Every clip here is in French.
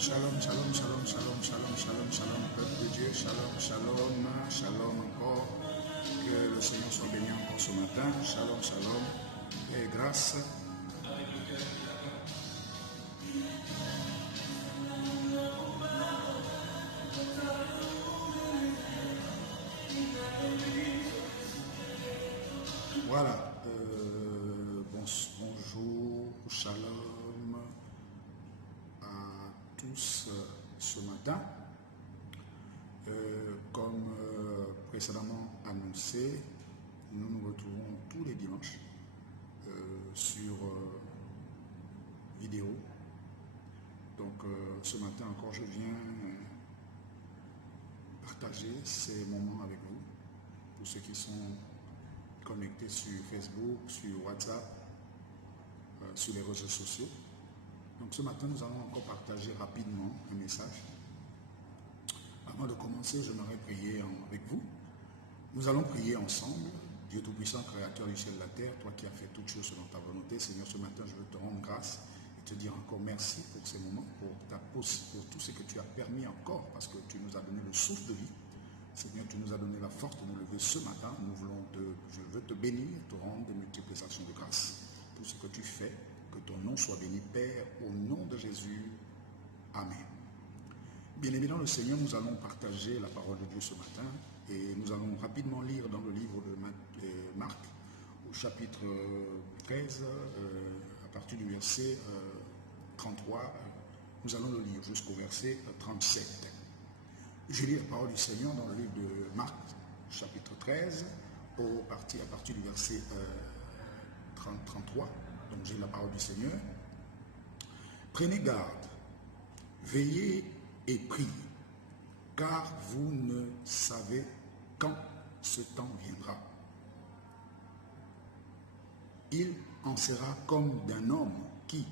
Shalom, shalom, shalom, shalom, shalom, shalom, shalom, peuple de Dieu, shalom, shalom, shalom encore. Que le Seigneur soit béni encore ce matin. Shalom, shalom. Et grâce. Voilà. Bonjour, shalom à tous ce matin. Comme précédemment annoncé, nous nous retrouvons tous les dimanches sur vidéo. Donc ce matin encore, je viens partager ces moments avec vous, pour ceux qui sont connectés sur Facebook, sur WhatsApp, sur les réseaux sociaux. Donc ce matin, nous allons encore partager rapidement un message. Avant de commencer, j'aimerais prier avec vous. Nous allons prier ensemble. Dieu Tout-Puissant, Créateur du ciel et de la terre, toi qui as fait toutes choses selon ta volonté. Seigneur, ce matin, je veux te rendre grâce et te dire encore merci pour ces moments, pour tout ce que tu as permis encore, parce que tu nous as donné le souffle de vie. Seigneur, tu nous as donné la force de nous lever ce matin. Je veux te bénir, te rendre des multiples actions de grâce pour ce que tu fais. Que ton nom soit béni, Père, au nom de Jésus. Amen. Bien évidemment, le Seigneur, nous allons partager la parole de Dieu ce matin et nous allons rapidement lire dans le livre de Marc, au chapitre 13, à partir du verset 33, nous allons le lire jusqu'au verset 37. Je lis la parole du Seigneur dans le livre de Marc, chapitre 13, à partir du verset 33. Donc j'ai la parole du Seigneur. Prenez garde, veillez et priez, car vous ne savez quand ce temps viendra. Il en sera comme d'un homme qui,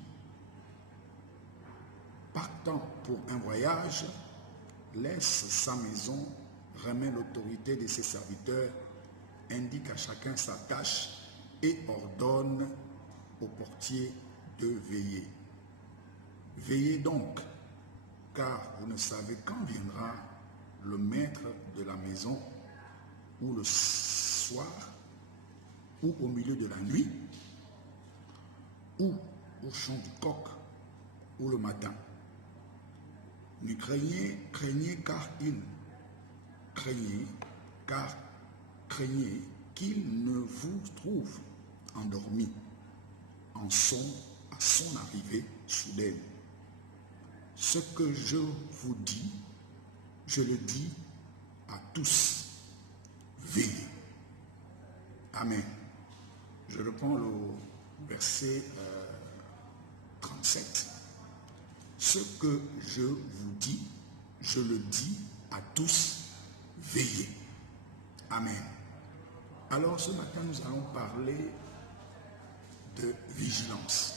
partant pour un voyage, laisse sa maison, remet l'autorité de ses serviteurs, indique à chacun sa tâche et ordonne au portier de veiller. Veillez donc, car vous ne savez quand viendra le maître de la maison, ou le soir, ou au milieu de la nuit, ou au chant du coq, ou le matin. Ne craignez qu'il ne vous trouve endormi à son arrivée soudaine. Ce que je vous dis, je le dis à tous. Veillez. Amen. Je reprends le verset 37. Ce que je vous dis, je le dis à tous. Veillez. Amen. Alors ce matin, nous allons parler de vigilance.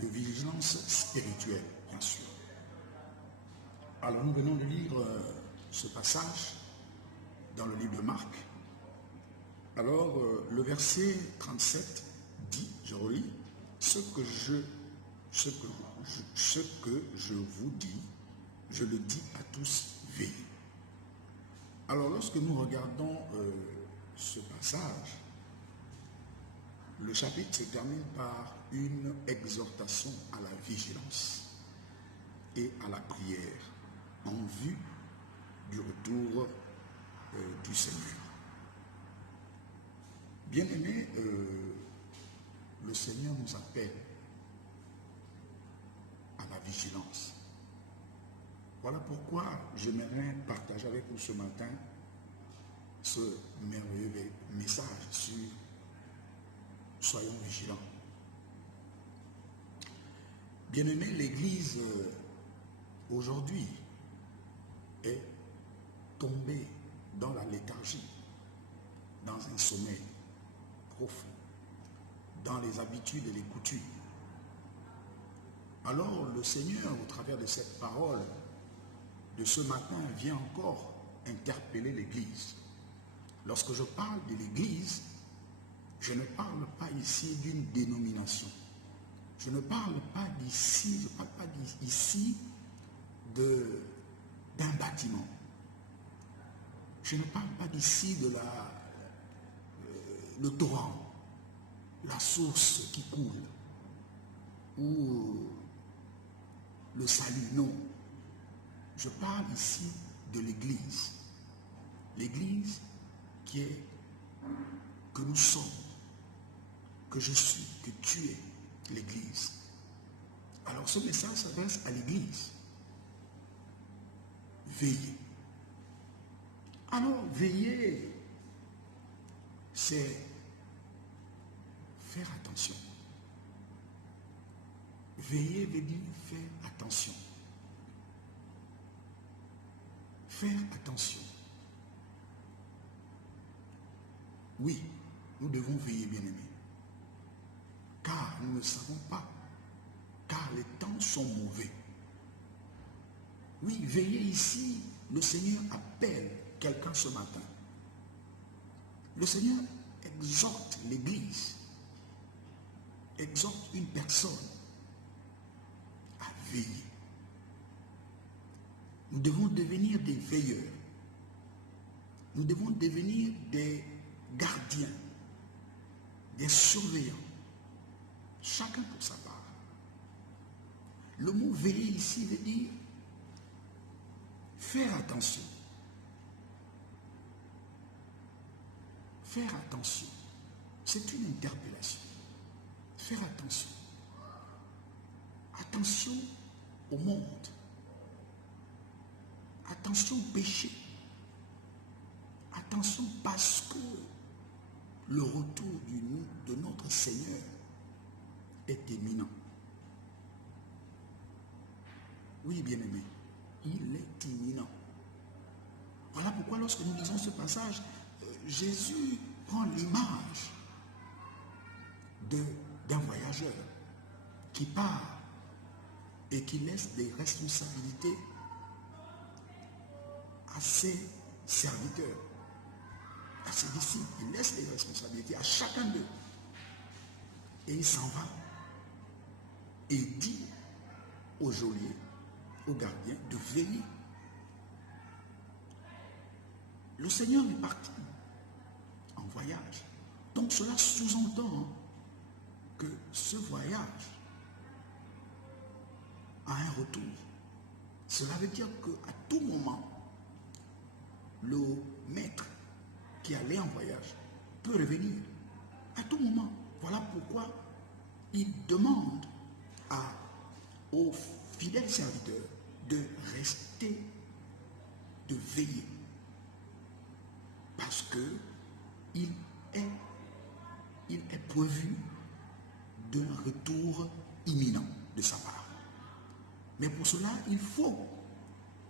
De vigilance spirituelle, bien sûr. Alors nous venons de lire ce passage dans le livre de Marc. Alors le verset 37 dit, je relis, ce que je vous dis, je le dis à tous, veillez. Alors lorsque nous regardons ce passage, le chapitre se termine par une exhortation à la vigilance et à la prière en vue du retour du Seigneur. Bien-aimés, le Seigneur nous appelle à la vigilance. Voilà pourquoi j'aimerais partager avec vous ce matin ce merveilleux message sur soyons vigilants. Bien-aimé, l'Église aujourd'hui est tombée dans la léthargie, dans un sommeil profond, dans les habitudes et les coutumes. Alors le Seigneur, au travers de cette parole de ce matin, vient encore interpeller l'Église. Lorsque je parle de l'Église, je ne parle pas ici d'une dénomination. Je ne parle pas d'ici, je ne parle pas ici d'un bâtiment. Je ne parle pas d'ici de le torrent, la source qui coule, ou le salut, non. Je parle ici de l'Église. L'Église que nous sommes, que je suis, que tu es l'Église. Alors ce message s'adresse à l'Église. Veillez. Alors veiller, c'est faire attention. Veiller veut dire faire attention. Faire attention. Oui, nous devons veiller, bien-aimés. Car nous ne savons pas. Car les temps sont mauvais. Oui, veillez ici. Le Seigneur appelle quelqu'un ce matin. Le Seigneur exhorte l'Église. Exhorte une personne à veiller. Nous devons devenir des veilleurs. Nous devons devenir des gardiens, des surveillants, chacun pour sa part. Le mot veiller ici veut dire faire attention. Faire attention, c'est une interpellation. Faire attention. Attention au monde. Attention au péché. Attention parce que le retour de notre Seigneur est imminent. Oui, bien-aimé, il est imminent. Voilà pourquoi lorsque nous lisons ce passage, Jésus prend l'image d'un voyageur qui part et qui laisse des responsabilités à ses serviteurs, à ses disciples. Il laisse des responsabilités à chacun d'eux. Et il s'en va. Et il dit au geôlier, au gardien, de veiller. Le Seigneur est parti en voyage. Donc cela sous-entend que ce voyage a un retour. Cela veut dire qu'à tout moment, le maître qui allait en voyage peut revenir. À tout moment. Voilà pourquoi il demande aux fidèles serviteurs de rester, de veiller. Parce que il est prévu d'un retour imminent de sa part. Mais pour cela, il faut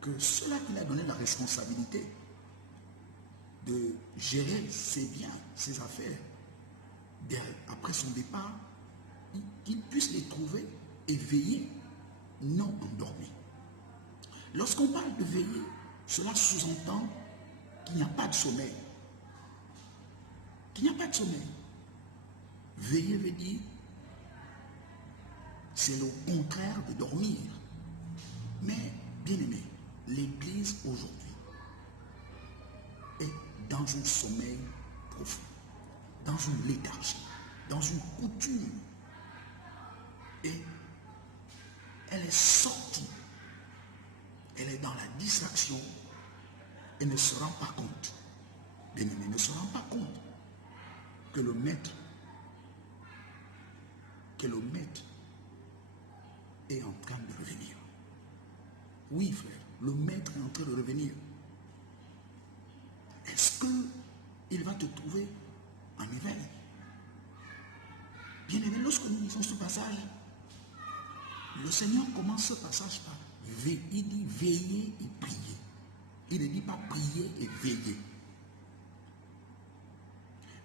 que ceux-là qui a donné la responsabilité de gérer ses biens, ses affaires, après son départ, qu'il puisse les trouver et veiller, non endormis. Lorsqu'on parle de veiller, cela sous-entend qu'il n'y a pas de sommeil. Qu'il n'y a pas de sommeil. Veiller veut dire, c'est le contraire de dormir. Mais, bien aimé, l'Église aujourd'hui est dans un sommeil profond, dans une léthargie, dans une coutume. Et elle est sortie. Elle est dans la distraction et ne se rend pas compte. Bien aimé, ne se rend pas compte que le maître est en train de revenir. Oui, frère, le maître est en train de revenir. Est-ce qu'il va te trouver en éveil? Bien aimé, lorsque nous lisons ce passage, le Seigneur commence ce passage par veiller. Il dit veiller et prier. Il ne dit pas prier et veiller.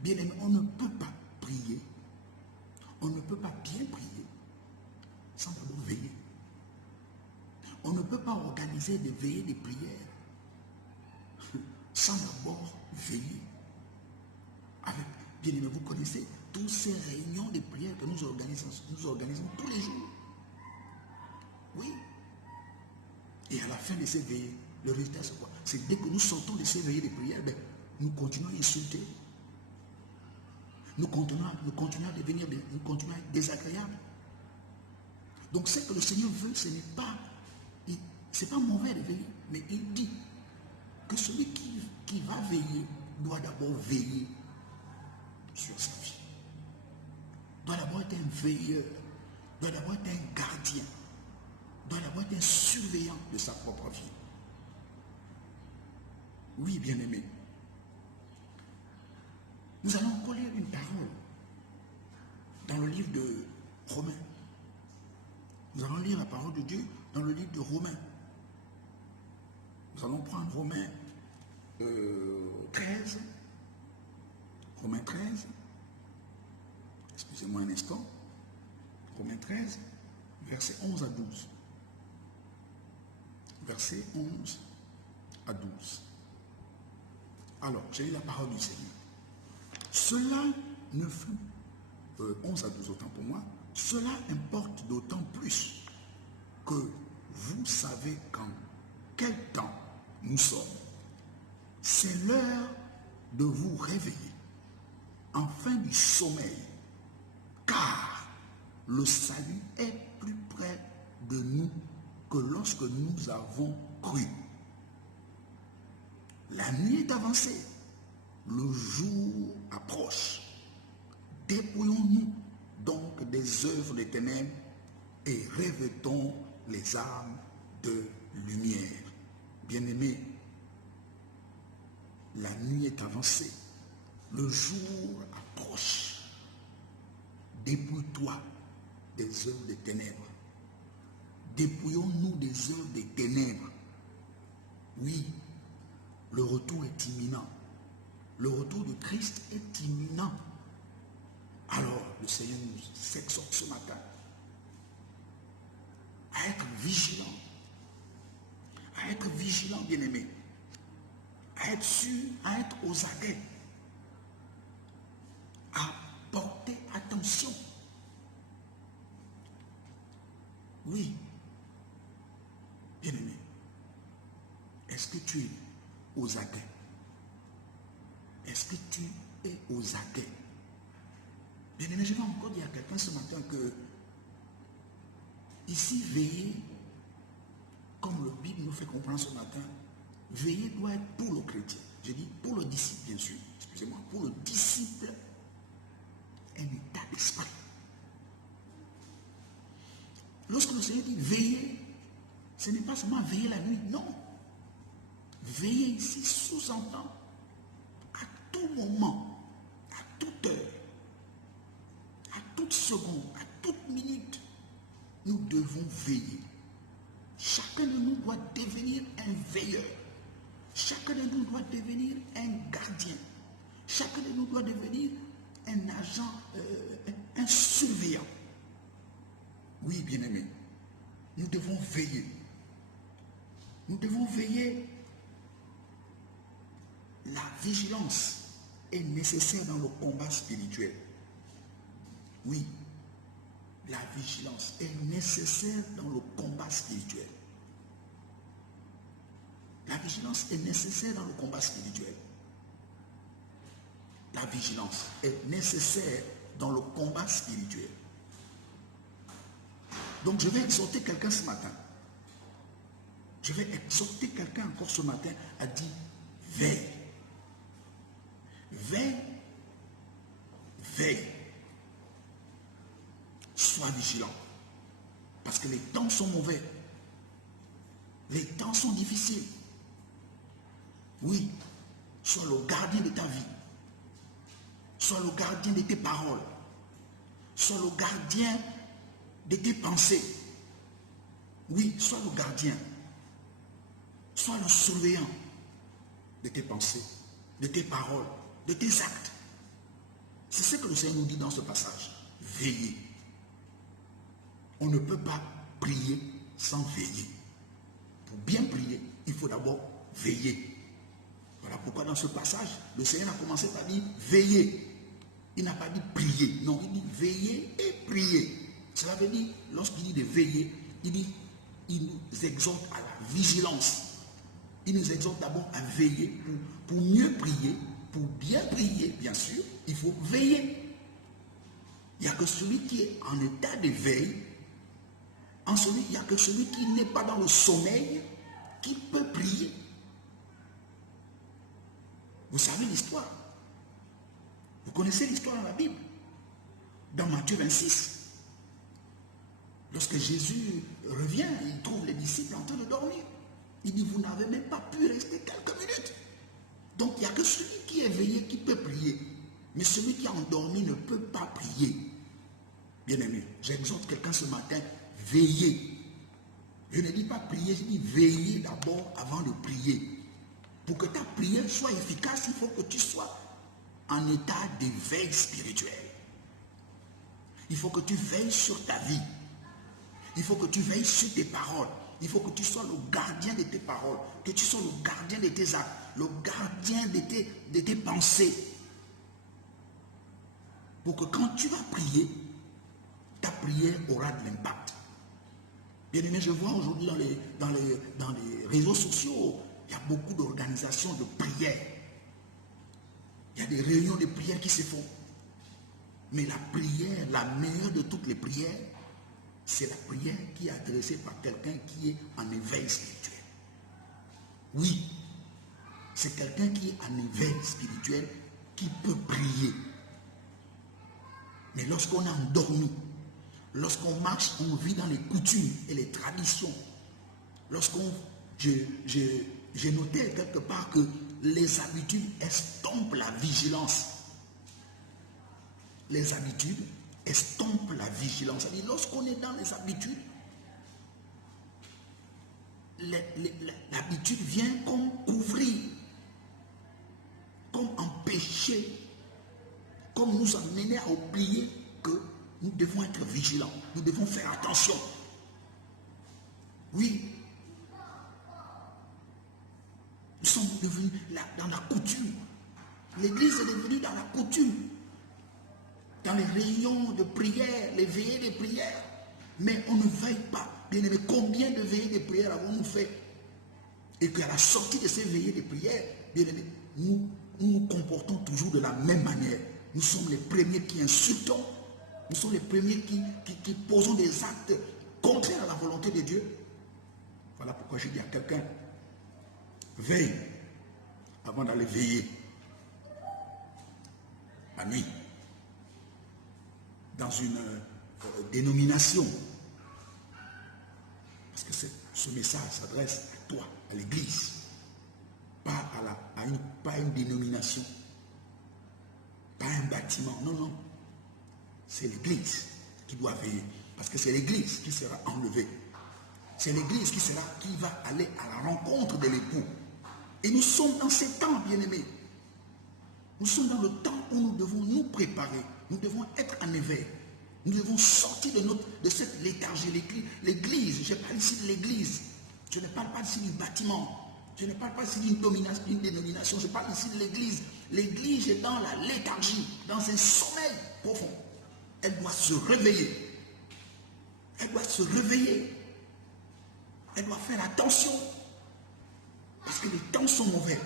Bien aimé, on ne peut pas prier, on ne peut pas bien prier sans d'abord veiller. On ne peut pas organiser des veillées, des prières sans d'abord veiller. Bien aimé, vous connaissez toutes ces réunions de prière que nous organisons tous les jours. Oui. Et à la fin de ces veillées, le résultat c'est quoi? C'est dès que nous sortons de ces veillées de prière, ben, nous continuons à insulter. Nous continuons à devenir désagréables. Donc ce que le Seigneur veut, ce n'est pas, c'est pas mauvais de veiller, mais il dit que celui qui va veiller doit d'abord veiller sur sa vie. Doit d'abord être un veilleur, doit d'abord être un gardien, doit d'abord être un surveillant de sa propre vie. Oui, bien-aimé. Nous allons encore lire une parole dans le livre de Romains. Nous allons lire la parole de Dieu dans le livre de Romains. Nous allons prendre Romains 13. Romains 13. Excusez-moi un instant. Romains 13, versets 11 à 12. Versets 11 à 12. Alors, j'ai lu la parole du Seigneur. Cela ne fut 11 à 12 autant pour moi. Cela importe d'autant plus que vous savez qu'en quel temps nous sommes. C'est l'heure de vous réveiller, enfin du sommeil, car le salut est plus près de nous que lorsque nous avons cru. La nuit est avancée, le jour approche. Dépouillons-nous donc des œuvres des ténèbres et revêtons les armes de lumière. Bien-aimés, la nuit est avancée, le jour approche. Dépouille-toi des œuvres des ténèbres. Dépouillons-nous des œuvres des ténèbres. Oui, le retour est imminent. Le retour de Christ est imminent. Alors, le Seigneur nous s'exhorte ce matin à être vigilant. À être vigilant, bien-aimé. À être sûr, à être aux aguets. À porter attention. Oui, bien-aimé. Est-ce que tu es aux aguets? Est-ce que tu es aux aguets? Bien-aimé, je vais encore dire à quelqu'un ce matin que ici, veiller, comme le Bible nous fait comprendre ce matin, veiller doit être pour le chrétien. Je dis pour le disciple, bien sûr. Excusez-moi, pour le disciple, un état d'esprit. Lorsque le Seigneur dit veiller, ce n'est pas seulement veiller la nuit, non. Veiller ici sous-entend à tout moment, à toute heure, à toute seconde, à toute minute, nous devons veiller. Chacun de nous doit devenir un veilleur. Chacun de nous doit devenir un gardien. Chacun de nous doit devenir un agent, un surveillant. Oui, bien-aimé, nous devons veiller. Nous devons veiller. La vigilance est nécessaire dans le combat spirituel. Oui, la vigilance est nécessaire dans le combat spirituel. La vigilance est nécessaire dans le combat spirituel. La vigilance est nécessaire dans le combat spirituel. Donc je vais exhorter quelqu'un ce matin. Je vais exhorter quelqu'un encore ce matin à dire veille. Veille. Veille. Sois vigilant. Parce que les temps sont mauvais. Les temps sont difficiles. Oui. Sois le gardien de ta vie. Sois le gardien de tes paroles. Sois le gardien de tes pensées. Oui, sois le gardien. Sois le surveillant de tes pensées, de tes paroles, de tes actes. C'est ce que le Seigneur nous dit dans ce passage. Veillez. On ne peut pas prier sans veiller. Pour bien prier, il faut d'abord veiller. Voilà pourquoi dans ce passage, le Seigneur a commencé par dire veillez. Il n'a pas dit prier. Non, il dit veiller et prier. Cela veut dire, lorsqu'il dit de veiller, il nous exhorte à la vigilance. Il nous exhorte d'abord à veiller pour mieux prier, pour bien prier, bien sûr, il faut veiller. Il n'y a que celui qui est en état de veille, il n'y a que celui qui n'est pas dans le sommeil qui peut prier. Vous savez l'histoire. Vous connaissez l'histoire dans la Bible. Dans Matthieu 26. Lorsque Jésus revient, il trouve les disciples en train de dormir. Il dit, vous n'avez même pas pu rester quelques minutes. Donc il n'y a que celui qui est éveillé qui peut prier. Mais celui qui est endormi ne peut pas prier. Bien-aimé, j'exhorte quelqu'un ce matin, veillez. Je ne dis pas prier, je dis veiller d'abord avant de prier. Pour que ta prière soit efficace, il faut que tu sois en état d'éveil spirituel. Il faut que tu veilles sur ta vie. Il faut que tu veilles sur tes paroles. Il faut que tu sois le gardien de tes paroles, que tu sois le gardien de tes actes, le gardien de tes pensées. Pour que quand tu vas prier, ta prière aura de l'impact. Bien aimé, je vois aujourd'hui dans les réseaux sociaux, il y a beaucoup d'organisations de prière. Il y a des réunions de prière qui se font. Mais la prière, la meilleure de toutes les prières, c'est la prière qui est adressée par quelqu'un qui est en éveil spirituel. Oui, c'est quelqu'un qui est en éveil spirituel qui peut prier. Mais lorsqu'on est endormi, lorsqu'on marche, on vit dans les coutumes et les traditions. J'ai noté quelque part que les habitudes estompent la vigilance. Les habitudes estompent la vigilance. C'est-à-dire, lorsqu'on est dans les habitudes, l'habitude vient comme couvrir, comme empêcher, comme nous amener à oublier que nous devons être vigilants, nous devons faire attention. Oui, nous sommes devenus dans la coutume. L'église est devenue dans la coutume. Dans les réunions de prière, les veillées de prière. Mais on ne veille pas. Bien aimé, combien de veillées de prière avons-nous fait? Et qu'à la sortie de ces veillées de prière, bien aimé, nous nous comportons toujours de la même manière. Nous sommes les premiers qui insultons. Nous sommes les premiers qui posons des actes contraires à la volonté de Dieu. Voilà pourquoi je dis à quelqu'un, veille avant d'aller veiller la nuit. Dans une dénomination. Parce que ce message s'adresse à toi, à l'église. Pas à une dénomination. Pas un bâtiment. Non, non. C'est l'église qui doit veiller. Parce que c'est l'église qui sera enlevée. C'est l'église qui va aller à la rencontre de l'époux. Et nous sommes dans ces temps, bien-aimés. Nous sommes dans le temps où nous devons nous préparer. Nous devons être en éveil. Nous devons sortir de cette léthargie. L'église, je parle ici de l'église. Je ne parle pas ici du bâtiment. Je ne parle pas ici d'une dénomination. Je parle ici de l'église. L'église est dans la léthargie, dans un sommeil profond. Elle doit se réveiller. Elle doit se réveiller. Elle doit faire attention. Parce que les temps sont mauvais.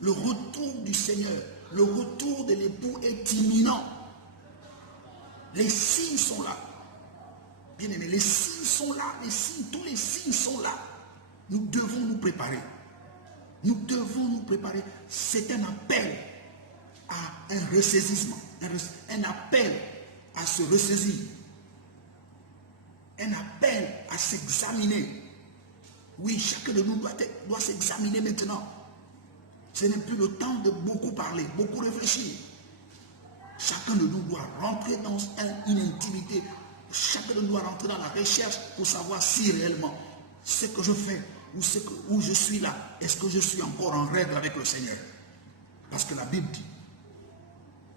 Le retour du Seigneur, le retour de l'époux est imminent. Les signes sont là. Bien aimé, les signes sont là. Tous les signes sont là. Nous devons nous préparer. Nous devons nous préparer. C'est un appel à un ressaisissement. Un appel à se ressaisir. Un appel à s'examiner. Oui, chacun de nous doit s'examiner maintenant. Ce n'est plus le temps de beaucoup parler, beaucoup réfléchir. Chacun de nous doit rentrer dans une intimité. Chacun de nous doit rentrer dans la recherche pour savoir si réellement ce que je fais où je suis là, est-ce que je suis encore en règle avec le Seigneur? Parce que la Bible dit,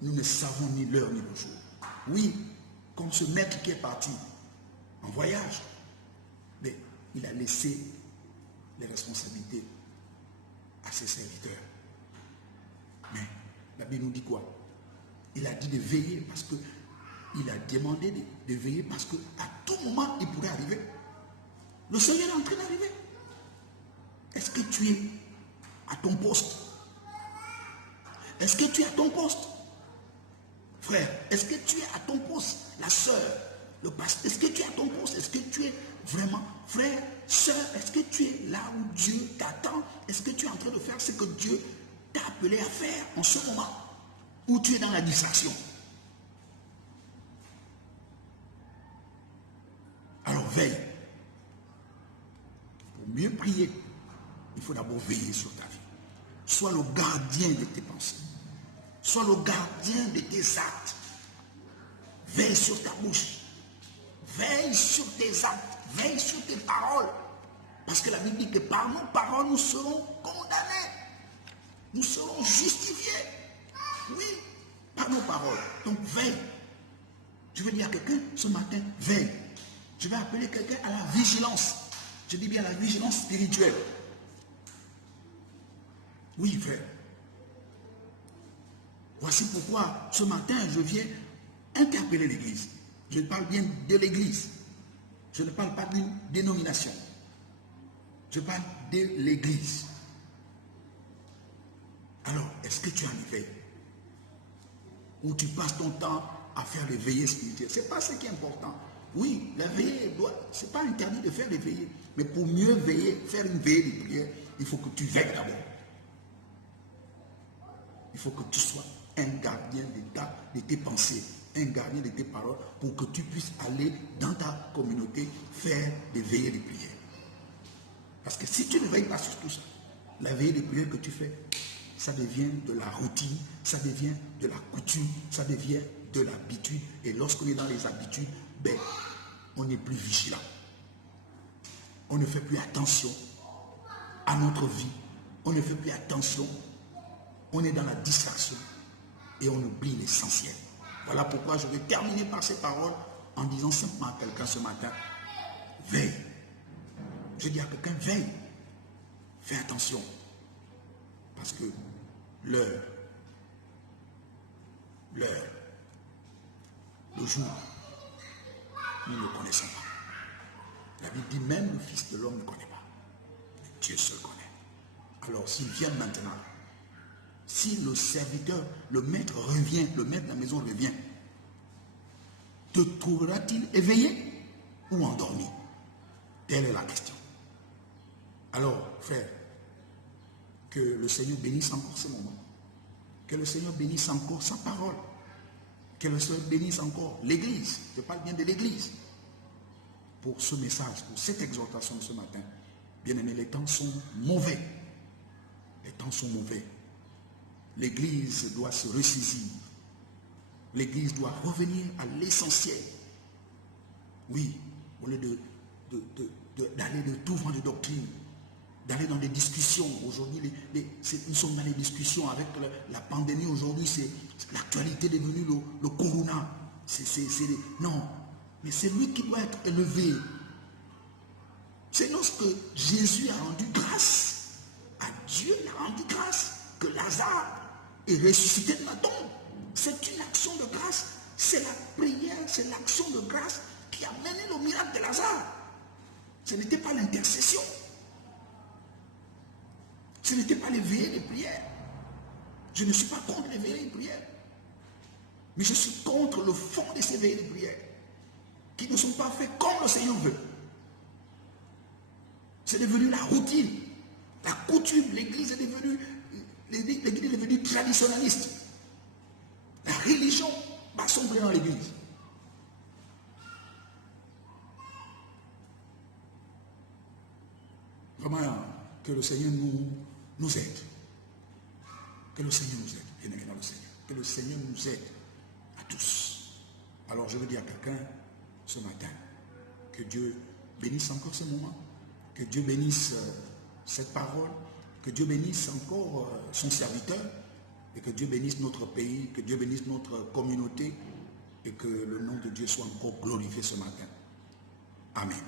nous ne savons ni l'heure ni le jour. Oui, comme ce maître qui est parti en voyage, mais il a laissé les responsabilités à ses serviteurs. Mais la Bible nous dit quoi? Il a dit de veiller parce qu'il a demandé de veiller parce qu'à tout moment, il pourrait arriver. Le Seigneur est en train d'arriver. Est-ce que tu es à ton poste? Est-ce que tu es à ton poste? Frère, est-ce que tu es à ton poste? La sœur, le pasteur, est-ce que tu es à ton poste? Est-ce que tu es vraiment, frère, sœur, est-ce que tu es là où Dieu t'attend? Est-ce que tu es en train de faire ce que Dieu t'a appelé à faire en ce moment? Ou tu es dans la distraction? Alors veille. Pour mieux prier, il faut d'abord veiller sur ta vie. Sois le gardien de tes pensées. Sois le gardien de tes actes. Veille sur ta bouche. Veille sur tes actes. Veille sur tes paroles. Parce que la Bible dit que par nos paroles, nous serons condamnés. Nous serons justifiés. Oui, par nos paroles. Donc veille. Je veux dire à quelqu'un ce matin, veille. Je vais appeler quelqu'un à la vigilance. Je dis bien la vigilance spirituelle. Oui, frère. Voici pourquoi ce matin, je viens interpeller l'Église. Je parle bien de l'Église. Je ne parle pas d'une dénomination. Je parle de l'Église. Alors, est-ce que tu as une veille? Ou tu passes ton temps à faire des veillées spirituelles? Ce n'est pas ce qui est important. Oui, la veillée, ce n'est pas interdit de faire des veillées. Mais pour mieux veiller, faire une veillée de prière, il faut que tu veilles d'abord. Il faut que tu sois un gardien de tes pensées, un gardien de tes paroles, pour que tu puisses aller dans ta communauté faire des veillées de prière. Parce que si tu ne veilles pas sur tout ça, la veillée de prière que tu fais, ça devient de la routine, ça devient de la coutume, ça devient de l'habitude. Et lorsqu'on est dans les habitudes, ben, on n'est plus vigilant. On ne fait plus attention à notre vie. On ne fait plus attention. On est dans la distraction et on oublie l'essentiel. Voilà pourquoi je vais terminer par ces paroles en disant simplement à quelqu'un ce matin, veille. Je dis à quelqu'un, veille. Fais attention. Parce que l'heure, le jour, nous ne le connaissons pas. La Bible dit même le Fils de l'homme ne connaît pas. Mais Dieu seul connaît. Alors s'il vient maintenant, si le serviteur, le maître revient, le maître de la maison revient, te trouvera-t-il éveillé ou endormi? Telle est la question. Alors, frère, que le Seigneur bénisse encore ce moment. Que le Seigneur bénisse encore sa parole. Que le Seigneur bénisse encore l'Église. Je parle bien de l'Église. Pour ce message, pour cette exhortation de ce matin. Bien aimé, les temps sont mauvais. Les temps sont mauvais. L'Église doit se ressaisir. L'Église doit revenir à l'essentiel. Oui, au lieu d'aller de tout vent de doctrine, d'aller dans des discussions. Aujourd'hui, nous sommes dans les discussions avec la pandémie. Aujourd'hui, l'actualité est devenue le corona. Non, mais c'est lui qui doit être élevé. C'est lorsque Jésus a rendu grâce à Dieu, il a rendu grâce que Lazare est ressuscité de la tombe. C'est une action de grâce. C'est la prière, c'est l'action de grâce qui a mené le miracle de Lazare. Ce n'était pas l'intercession. Ce n'était pas les veillées de prière. Je ne suis pas contre les veillées de prière. Mais je suis contre le fond de ces veillées de prière. Qui ne sont pas faites comme le Seigneur veut. C'est devenu la routine. La coutume. L'église est devenue traditionnaliste. La religion va sombrer dans l'église. Vraiment, que le Seigneur nous aide. Que le Seigneur nous aide. Bien-aimé dans le Seigneur. Que le Seigneur nous aide à tous. Alors je veux dire à quelqu'un ce matin, que Dieu bénisse encore ce moment. Que Dieu bénisse cette parole. Que Dieu bénisse encore son serviteur. Et que Dieu bénisse notre pays. Que Dieu bénisse notre communauté. Et que le nom de Dieu soit encore glorifié ce matin. Amen.